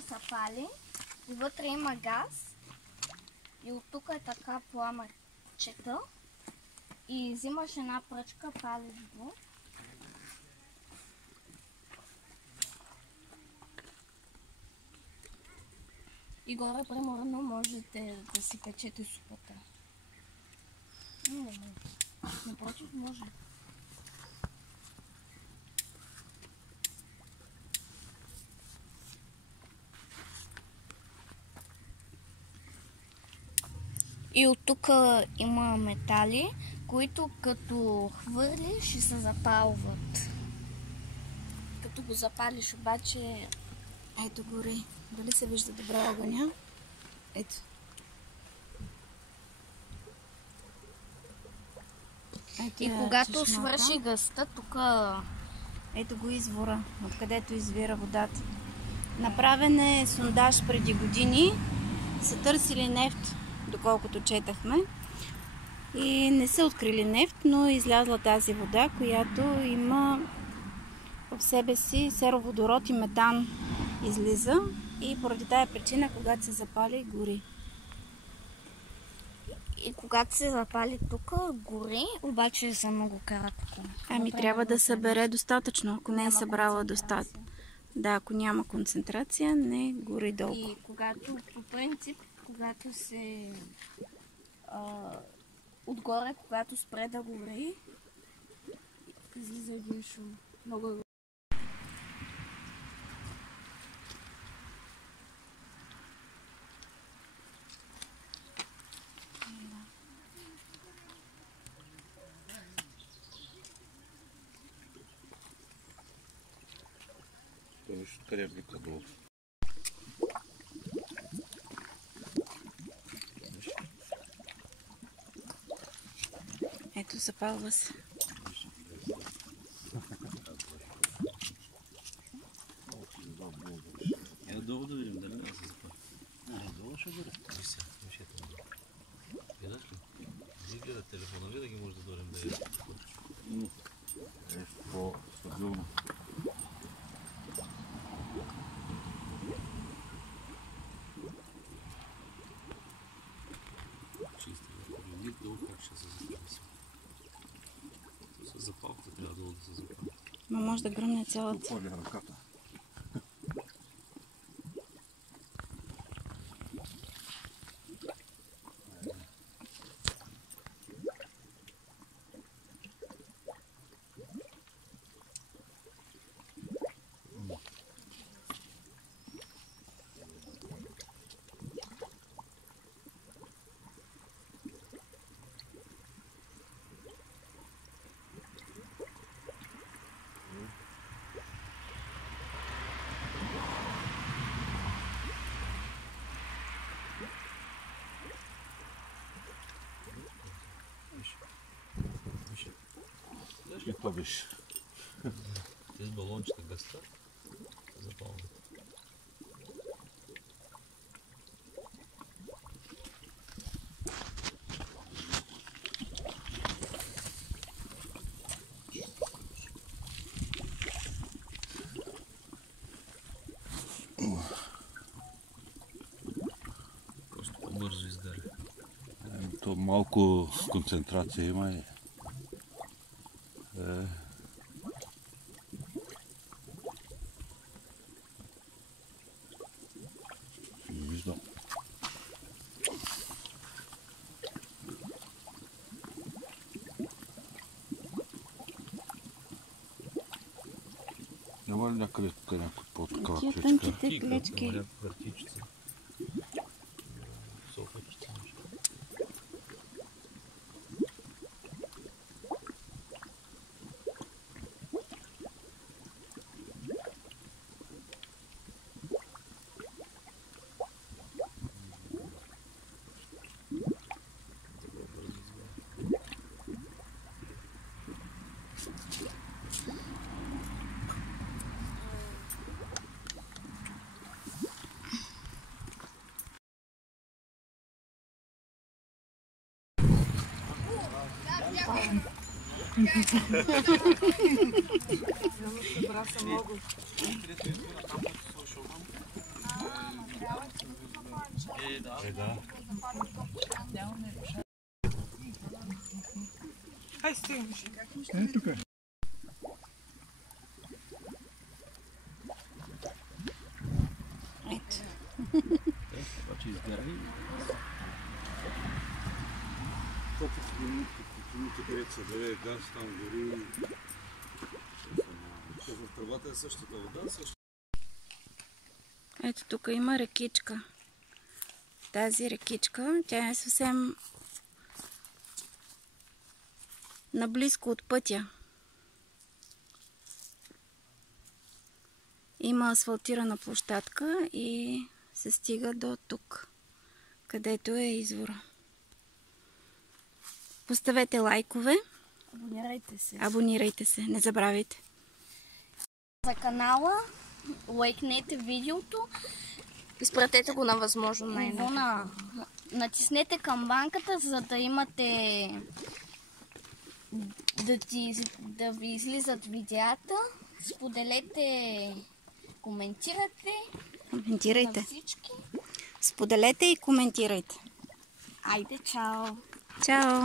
се пали и вътре има газ и от тук е така пламъчета и взимаш една пръчка, палиш го. И горе, примерно, можете да си печете супата. Не, напротив, може. И от тук има метали, които като хвърлиш и се запалват. Като го запалиш обаче, ето гори. Дали се вижда добре огъня? Ето. И когато свърши гъста, тук ето го извора, откъдето извира водата. Направен е сондаж преди години. Са търсили нефт, доколкото четахме. И не са открили нефт, но излязла тази вода, която има в себе си сероводород и метан излиза. И поради тая причина, когато се запали, гори. И когато се запали тук, гори, обаче за много кратко. Ами трябва да събере достатъчно, ако не е събрала достатъчно. Да, ако няма концентрация, не гори долу. И когато, по принцип, когато се отгоре, когато спре да гори, излиза един шум. Много е. Виж откъде влика долу. Ето, запалва се. Ето долу да видим дали не се запали. Долу ще бъде. Гледаш ли? Вие гледат телефона ви, да ги може да дойдем да видим. Нещо по-стабилно. С запалката трябва долу да се запали. Ма може да гръмне цялата. Ръката. И то виж. Тези балончета гъста запалват. Просто по-бързо изгаря. То малко концентрация има и не виждам. Няма ли някъде тук някаква по-такава клечка? Тънките клечки. Въртичица. Софъчица. Да. Хай стигнеш. Тук. Ето. Обаче изгаря и... Където се даде газ, там дори... В тръбата е същата вода, същата. Ето тук има рекичка. Тази рекичка, тя е съвсем наблизко от пътя. Има асфалтирана площадка и се стига до тук, където е извора. Поставете лайкове. Абонирайте се, не забравяйте. За канала, лайкнете видеото, изпратете го на възможно най-много. Натиснете камбанката, за да имате да ви излизат видеята. Споделете, коментирате. Коментирайте. На всички. Споделете и коментирайте. Айде, чао! Чао!